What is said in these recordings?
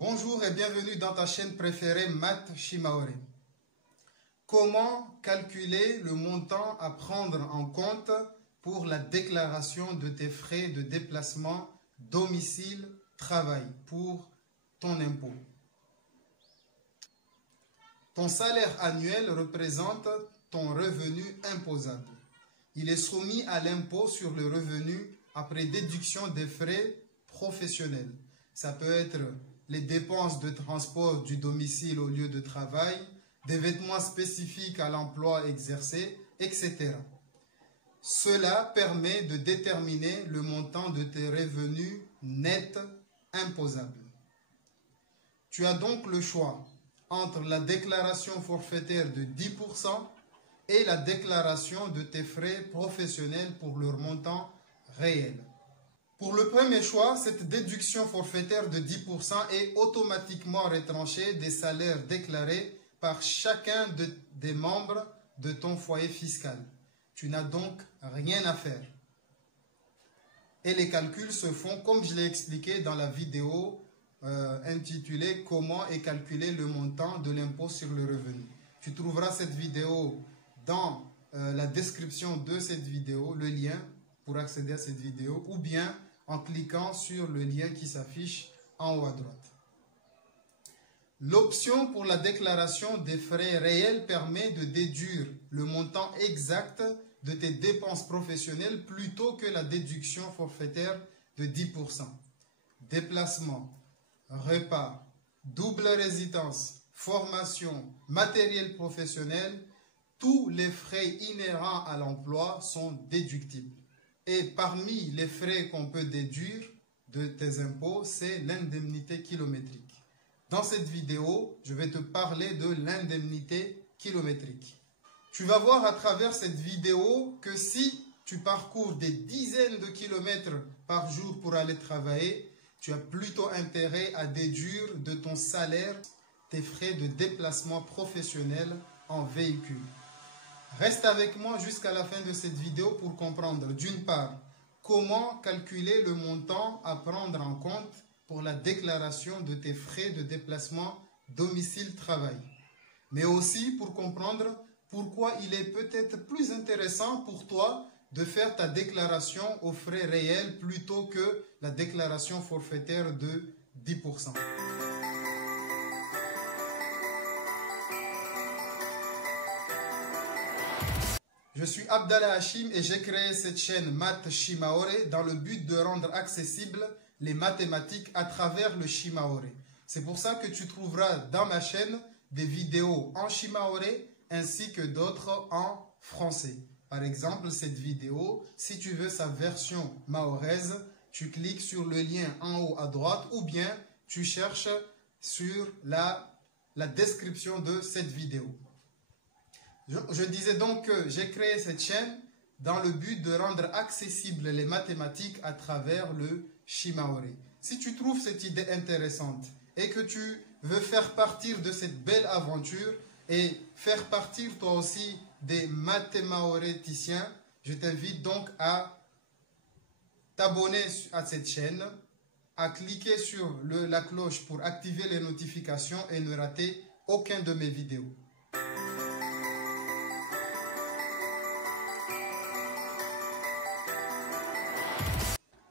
Bonjour et bienvenue dans ta chaîne préférée Math Shimaore. Comment calculer le montant à prendre en compte pour la déclaration de tes frais de déplacement domicile-travail pour ton impôt? Ton salaire annuel représente ton revenu imposable. Il est soumis à l'impôt sur le revenu après déduction des frais professionnels. Ça peut être les dépenses de transport du domicile au lieu de travail, des vêtements spécifiques à l'emploi exercé, etc. Cela permet de déterminer le montant de tes revenus nets imposables. Tu as donc le choix entre la déclaration forfaitaire de 10% et la déclaration de tes frais professionnels pour leur montant réel. Pour le premier choix, cette déduction forfaitaire de 10% est automatiquement retranchée des salaires déclarés par chacun des membres de ton foyer fiscal. Tu n'as donc rien à faire. Et les calculs se font comme je l'ai expliqué dans la vidéo intitulée « Comment est calculé le montant de l'impôt sur le revenu ». Tu trouveras cette vidéo dans la description de cette vidéo, le lien pour accéder à cette vidéo, ou bien en cliquant sur le lien qui s'affiche en haut à droite. L'option pour la déclaration des frais réels permet de déduire le montant exact de tes dépenses professionnelles plutôt que la déduction forfaitaire de 10%. Déplacement, repas, double résidence, formation, matériel professionnel, tous les frais inhérents à l'emploi sont déductibles. Et parmi les frais qu'on peut déduire de tes impôts, c'est l'indemnité kilométrique. Dans cette vidéo, je vais te parler de l'indemnité kilométrique. Tu vas voir à travers cette vidéo que si tu parcours des dizaines de kilomètres par jour pour aller travailler, tu as plutôt intérêt à déduire de ton salaire tes frais de déplacement professionnel en véhicule. Reste avec moi jusqu'à la fin de cette vidéo pour comprendre d'une part comment calculer le montant à prendre en compte pour la déclaration de tes frais de déplacement domicile-travail, mais aussi pour comprendre pourquoi il est peut-être plus intéressant pour toi de faire ta déclaration aux frais réels plutôt que la déclaration forfaitaire de 10%. Je suis Abdallah Hachim et j'ai créé cette chaîne Math Shimaore dans le but de rendre accessibles les mathématiques à travers le Shimaore. C'est pour ça que tu trouveras dans ma chaîne des vidéos en Shimaore ainsi que d'autres en français. Par exemple, cette vidéo, si tu veux sa version mahoraise, tu cliques sur le lien en haut à droite ou bien tu cherches sur la description de cette vidéo. Je disais donc que j'ai créé cette chaîne dans le but de rendre accessibles les mathématiques à travers le Shimaore. Si tu trouves cette idée intéressante et que tu veux faire partir de cette belle aventure et faire partir toi aussi des mathémaoréticiens, je t'invite donc à t'abonner à cette chaîne, à cliquer sur la cloche pour activer les notifications et ne rater aucun de mes vidéos.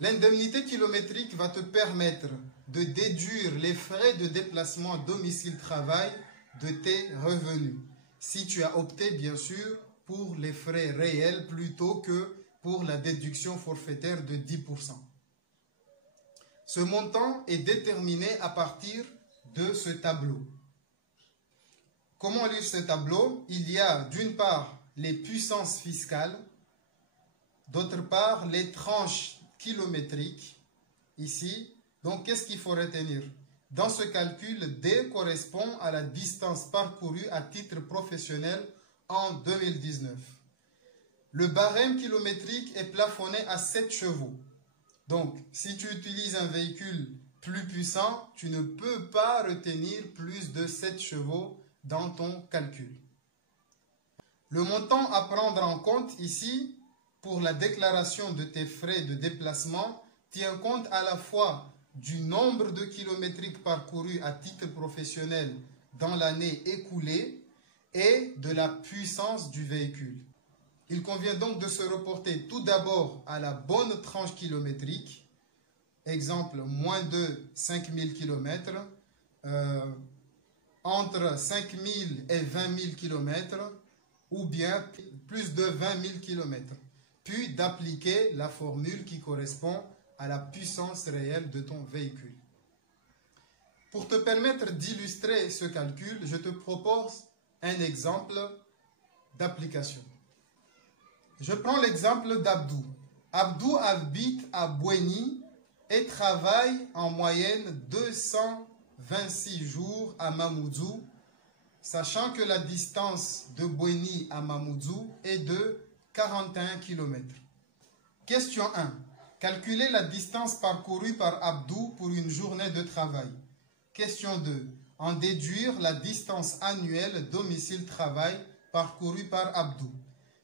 L'indemnité kilométrique va te permettre de déduire les frais de déplacement domicile-travail de tes revenus. Si tu as opté bien sûr pour les frais réels plutôt que pour la déduction forfaitaire de 10%. Ce montant est déterminé à partir de ce tableau. Comment lire ce tableau? Il y a d'une part les puissances fiscales, d'autre part les tranches kilométrique ici. Donc qu'est-ce qu'il faut retenir? Dans ce calcul, D correspond à la distance parcourue à titre professionnel en 2019. Le barème kilométrique est plafonné à 7 chevaux. Donc si tu utilises un véhicule plus puissant, tu ne peux pas retenir plus de 7 chevaux dans ton calcul. Le montant à prendre en compte ici pour la déclaration de tes frais de déplacement tient compte à la fois du nombre de kilométriques parcourus à titre professionnel dans l'année écoulée et de la puissance du véhicule. Il convient donc de se reporter tout d'abord à la bonne tranche kilométrique, exemple moins de 5000 km, entre 5000 et 20 000 km, ou bien plus de 20 000 km, puis d'appliquer la formule qui correspond à la puissance réelle de ton véhicule. Pour te permettre d'illustrer ce calcul, je te propose un exemple d'application. Je prends l'exemple d'Abdou. Abdou habite à Bouéni et travaille en moyenne 226 jours à Mamoudzou, sachant que la distance de Bouéni à Mamoudzou est de 41 km. Question 1. Calculer la distance parcourue par Abdou pour une journée de travail. Question 2. En déduire la distance annuelle domicile-travail parcourue par Abdou.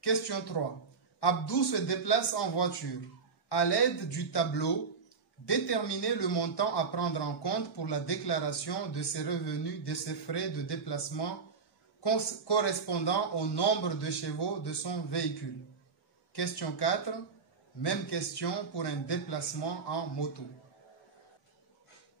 Question 3. Abdou se déplace en voiture. À l'aide du tableau, déterminer le montant à prendre en compte pour la déclaration de ses revenus, de ses frais de déplacement correspondant au nombre de chevaux de son véhicule. Question 4. Même question pour un déplacement en moto.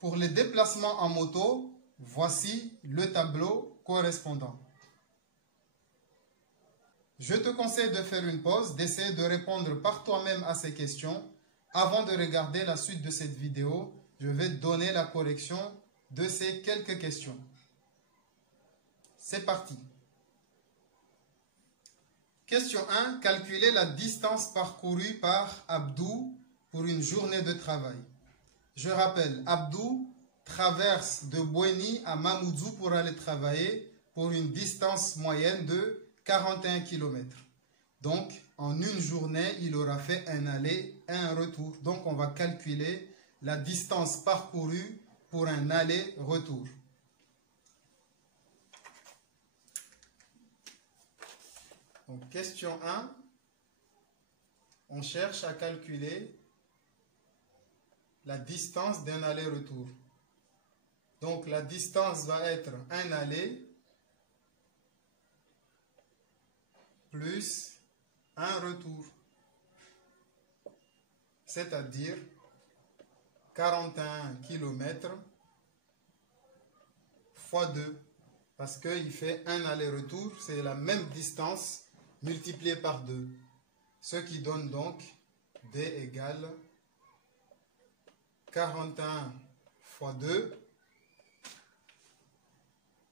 Pour les déplacements en moto, voici le tableau correspondant. Je te conseille de faire une pause, d'essayer de répondre par toi-même à ces questions. Avant de regarder la suite de cette vidéo, je vais te donner la correction de ces quelques questions. C'est parti. Question 1. Calculer la distance parcourue par Abdou pour une journée de travail. Je rappelle, Abdou traverse de Bouéni à Mamoudzou pour aller travailler pour une distance moyenne de 41 km. Donc, en une journée, il aura fait un aller et un retour. Donc, on va calculer la distance parcourue pour un aller-retour. Donc, question 1, on cherche à calculer la distance d'un aller-retour. Donc, la distance va être un aller plus un retour, c'est-à-dire 41 km fois 2, parce qu'il fait un aller-retour, c'est la même distance multiplié par 2, ce qui donne donc D égale 41 fois 2,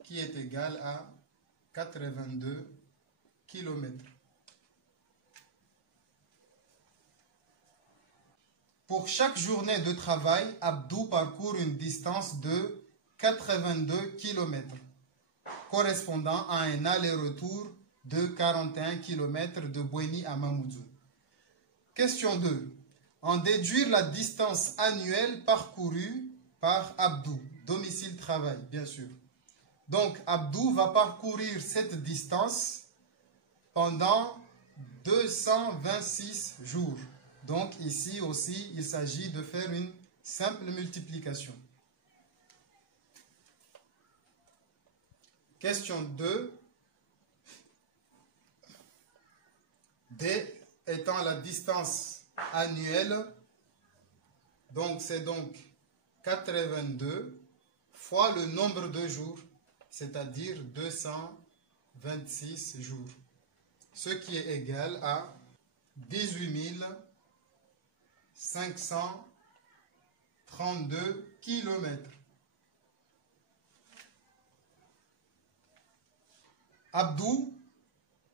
qui est égal à 82 km. Pour chaque journée de travail, Abdou parcourt une distance de 82 km, correspondant à un aller-retour de 41 km de Bouéni à Mamoudzou. Question 2. En déduire la distance annuelle parcourue par Abdou, domicile-travail, bien sûr. Donc, Abdou va parcourir cette distance pendant 226 jours. Donc, ici aussi, il s'agit de faire une simple multiplication. Question 2. D étant la distance annuelle, donc c'est donc 82 fois le nombre de jours, c'est-à-dire 226 jours, ce qui est égal à 18 532 km. Abdou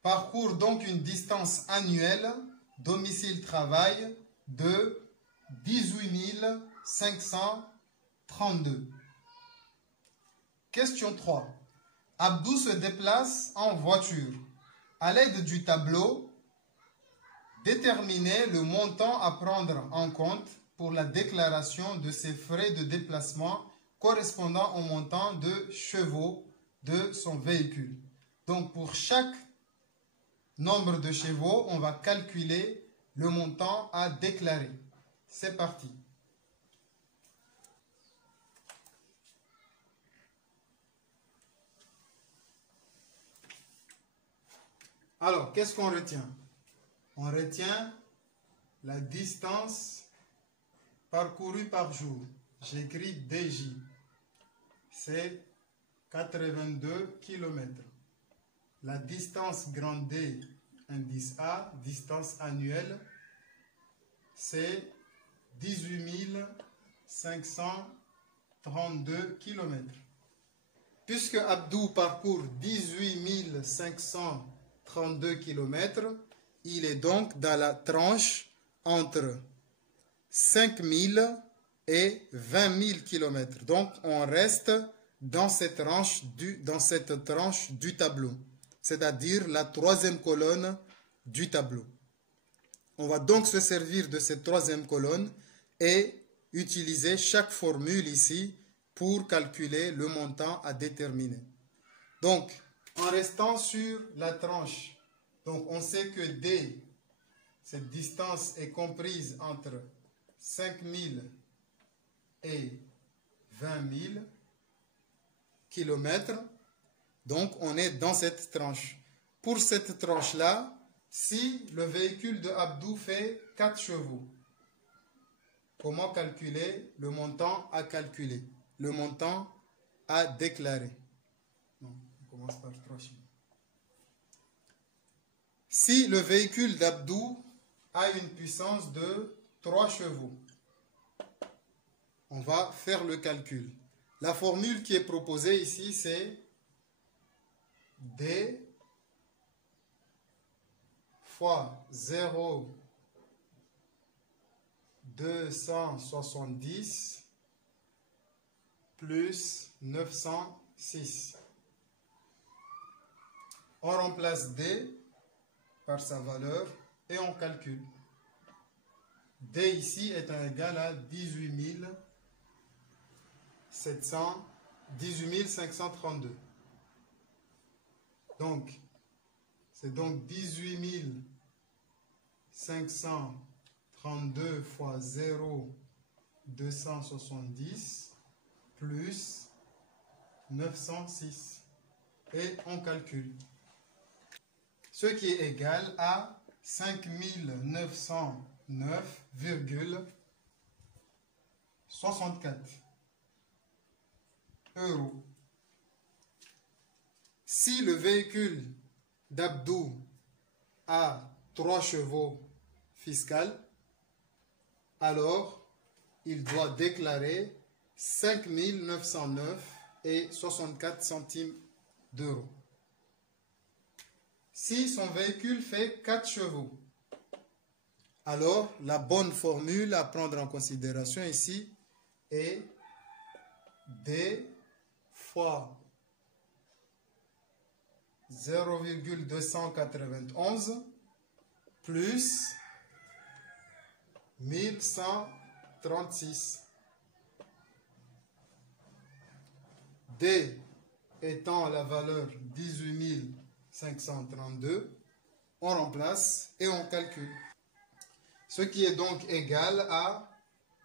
parcourt donc une distance annuelle domicile-travail de 18 532. Question 3. Abdou se déplace en voiture. À l'aide du tableau, déterminez le montant à prendre en compte pour la déclaration de ses frais de déplacement correspondant au montant de chevaux de son véhicule. Donc, pour chaque nombre de chevaux, on va calculer le montant à déclarer. C'est parti. Alors, qu'est-ce qu'on retient? On retient la distance parcourue par jour. J'écris DJ. C'est 82 km. La distance grand D, indice A, distance annuelle, c'est 18 532 km. Puisque Abdou parcourt 18 532 km, il est donc dans la tranche entre 5 000 et 20 000 km. Donc, on reste dans cette tranche du tableau, c'est-à-dire la troisième colonne du tableau. On va donc se servir de cette troisième colonne et utiliser chaque formule ici pour calculer le montant à déterminer. Donc, en restant sur la tranche, donc on sait que D, cette distance est comprise entre 5 000 et 20 000 km. Donc, on est dans cette tranche. Pour cette tranche-là, si le véhicule de Abdou fait 4 chevaux, comment calculer le montant à calculer, le montant à déclarer? Non, on commence par 3 chevaux. Si le véhicule d'Abdou a une puissance de 3 chevaux, on va faire le calcul. La formule qui est proposée ici, c'est D fois 0,270 plus 906. On remplace D par sa valeur et on calcule. D ici est égal à 18 532. Donc, c'est donc 18 532 fois 0,270 plus 906. Et on calcule. Ce qui est égal à 5 909,64 €. Si le véhicule d'Abdou a 3 chevaux fiscaux, alors il doit déclarer 5 909,64 €. Si son véhicule fait 4 chevaux, alors la bonne formule à prendre en considération ici est D fois 0,291 plus 1136. D étant la valeur 18 532, on remplace et on calcule. Ce qui est donc égal à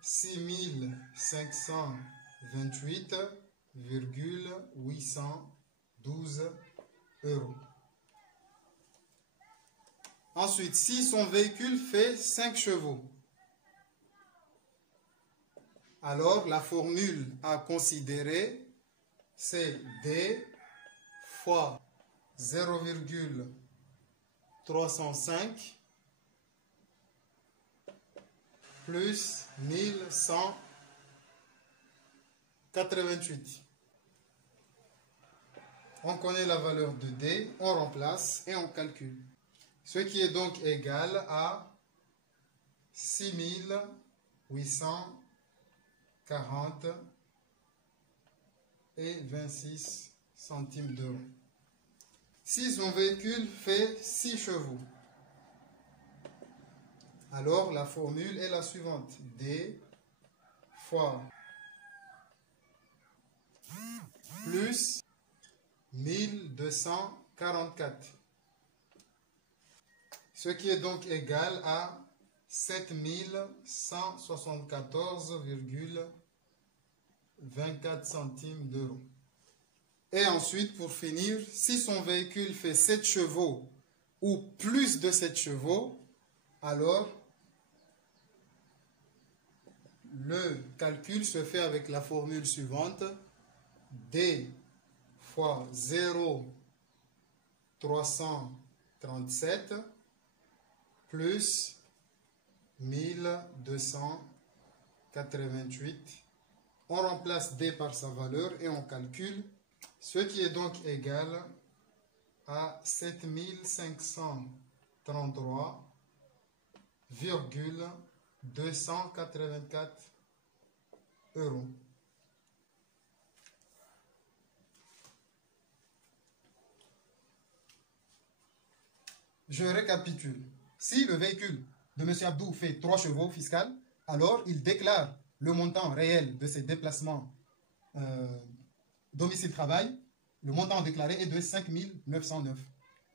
6 528,812 €. Ensuite, si son véhicule fait 5 chevaux, alors la formule à considérer, c'est D fois 0,305 plus 1188. On connaît la valeur de D, on remplace et on calcule. Ce qui est donc égal à 6840 et 26 centimes d'euros. Si son véhicule fait 6 chevaux, alors la formule est la suivante. D fois plus 1244. Ce qui est donc égal à 7174,24 centimes d'euros. Et ensuite, pour finir, si son véhicule fait 7 chevaux ou plus de 7 chevaux, alors le calcul se fait avec la formule suivante: D fois 0,337 plus 1288. On remplace D par sa valeur et on calcule, ce qui est donc égal à 7533,284 euros. Je récapitule. Si le véhicule de M. Abdou fait 3 chevaux fiscal, alors il déclare le montant réel de ses déplacements domicile-travail. Le montant déclaré est de 5 909.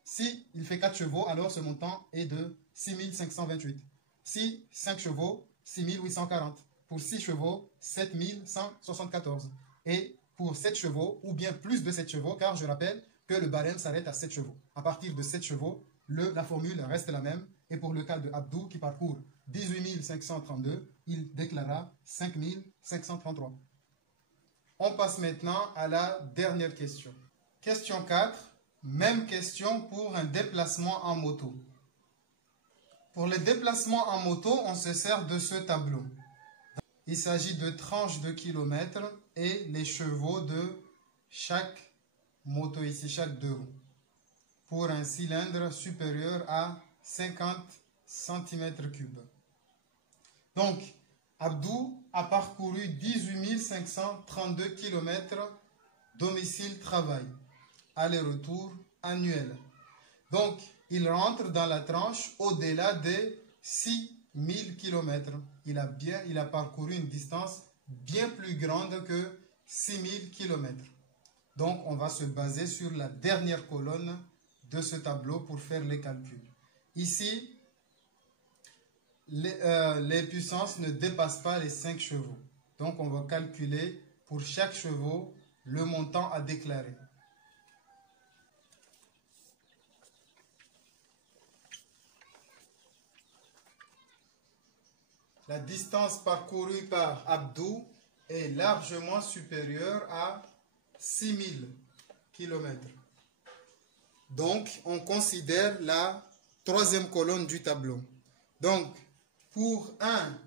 Si il fait 4 chevaux, alors ce montant est de 6 528. Si 5 chevaux, 6 840. Pour 6 chevaux, 7 174. Et pour 7 chevaux, ou bien plus de 7 chevaux, car je rappelle que le barème s'arrête à 7 chevaux. À partir de 7 chevaux, la formule reste la même. Et pour le cas de Abdou, qui parcourt 18 532, il déclara 5 533. On passe maintenant à la dernière question. Question 4, même question pour un déplacement en moto. Pour les déplacements en moto, on se sert de ce tableau. Il s'agit de tranches de kilomètres et les chevaux de chaque moto, ici chaque 2 roues, pour un cylindre supérieur à 50 cm3. Donc, Abdou a parcouru 18 532 km domicile-travail, aller-retour annuel. Donc, il rentre dans la tranche au-delà des 6000 km. Il a parcouru une distance bien plus grande que 6000 km. Donc, on va se baser sur la dernière colonne de ce tableau pour faire les calculs. Ici, les puissances ne dépassent pas les 5 chevaux. Donc, on va calculer pour chaque chevaux le montant à déclarer. La distance parcourue par Abdou est largement supérieure à 6000 km. Donc, on considère la troisième colonne du tableau. Donc, pour 1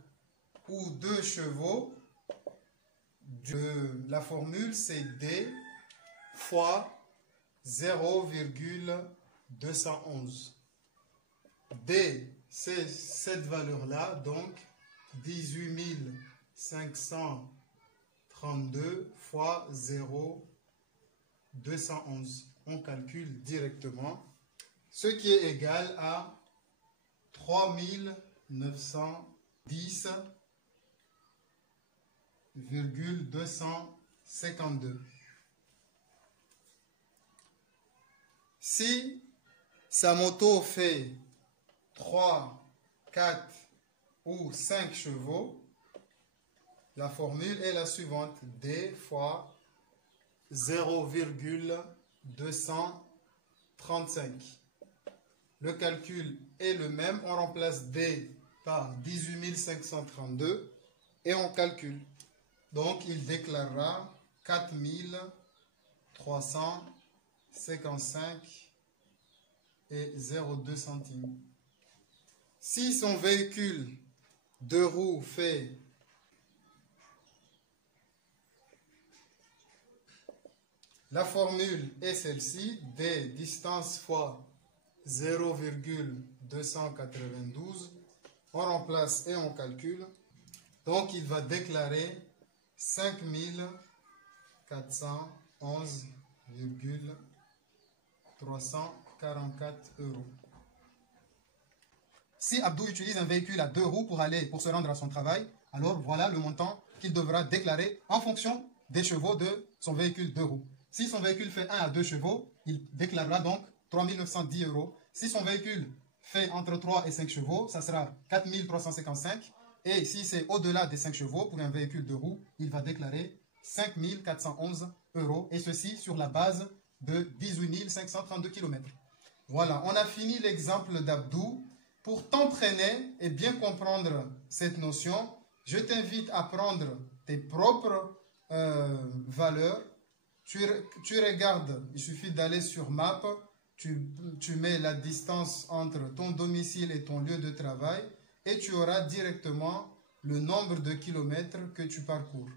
ou 2 chevaux, la formule c'est D fois 0,211. D, c'est cette valeur-là, donc 18 532 fois 0,211. On calcule directement, ce qui est égal à 3910,252. Si sa moto fait 3, 4 ou 5 chevaux, la formule est la suivante: D fois 0,235. Le calcul est le même, on remplace D par 18 532 et on calcule. Donc il déclarera 4 355 et 0,2 centimes. Si son véhicule 2 roues fait la formule est celle-ci, D distance fois 0,292, on remplace et on calcule. Donc il va déclarer 5411,344 euros. Si Abdou utilise un véhicule à 2 roues pour se rendre à son travail, alors voilà le montant qu'il devra déclarer en fonction des chevaux de son véhicule 2 roues. Si son véhicule fait 1 à 2 chevaux, il déclarera donc 3 910 euros. Si son véhicule fait entre 3 et 5 chevaux, ça sera 4 355. Et si c'est au-delà des 5 chevaux pour un véhicule 2 roues, il va déclarer 5 411 euros. Et ceci sur la base de 18 532 km. Voilà, on a fini l'exemple d'Abdou. Pour t'entraîner et bien comprendre cette notion, je t'invite à prendre tes propres valeurs. Tu regardes, il suffit d'aller sur Map, tu mets la distance entre ton domicile et ton lieu de travail et tu auras directement le nombre de kilomètres que tu parcours.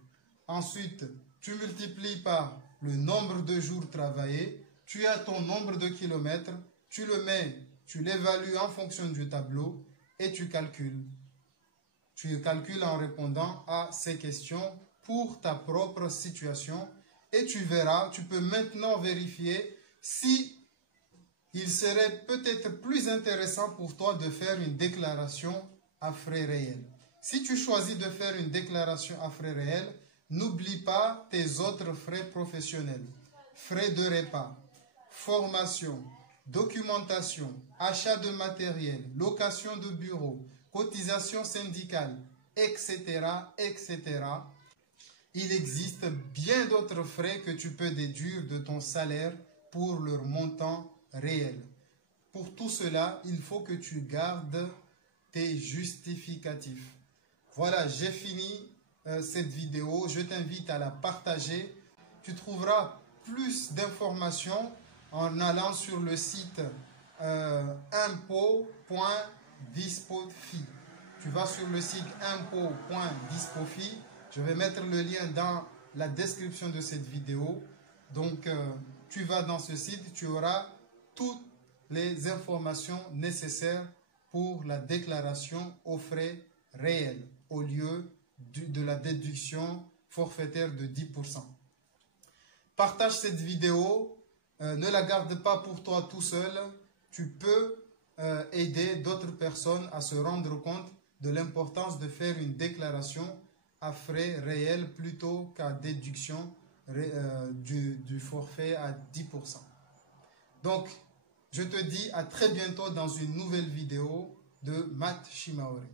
Ensuite, tu multiplies par le nombre de jours travaillés, tu as ton nombre de kilomètres, tu le mets, tu l'évalues en fonction du tableau et tu calcules. Tu calcules en répondant à ces questions pour ta propre situation et tu verras, tu peux maintenant vérifier si il serait peut-être plus intéressant pour toi de faire une déclaration à frais réels. Si tu choisis de faire une déclaration à frais réels, n'oublie pas tes autres frais professionnels, frais de repas, formation, documentation, achat de matériel, location de bureau, cotisation syndicale, etc., etc. Il existe bien d'autres frais que tu peux déduire de ton salaire pour leur montant réel. Pour tout cela, il faut que tu gardes tes justificatifs. Voilà, j'ai fini cette vidéo. Je t'invite à la partager. Tu trouveras plus d'informations en allant sur le site impôt.dispofi. Tu vas sur le site impôt.dispofi. Je vais mettre le lien dans la description de cette vidéo. Donc, tu vas dans ce site, tu auras toutes les informations nécessaires pour la déclaration aux frais réels au lieu de la déduction forfaitaire de 10%. Partage cette vidéo, ne la garde pas pour toi tout seul. Tu peux aider d'autres personnes à se rendre compte de l'importance de faire une déclaration à frais réels plutôt qu'à déduction du forfait à 10%. Donc, je te dis à très bientôt dans une nouvelle vidéo de Math Shimaori.